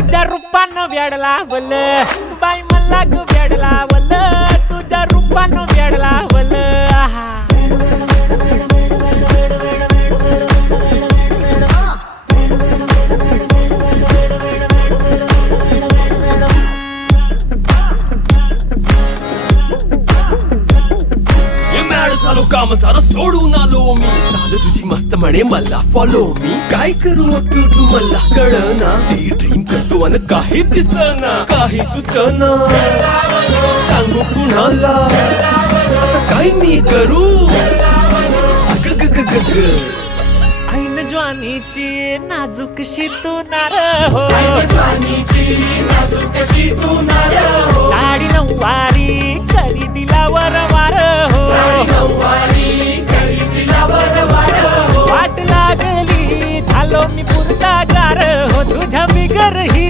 तुझ्या रूपानं वेड लावल बाई मला ग वेड लावल तुझ्या रूपानं वेड लावल झालो काम सारं सोडून आलो मी चाल तुझी मस्त म्हणे मला फॉलो मी काय करू अप्यूटू मला कळना ती ड्रीम करतो आणि काही दिसना काही सुचना सांगू कुणाला आता काय मी करू ऐन ज्वानीची नाजूकशी तू नार हो साडी नऊवारी करी दिला वरवार हो वाट लागली झालो मी पुरता गार हो तुझ्या बिगर ही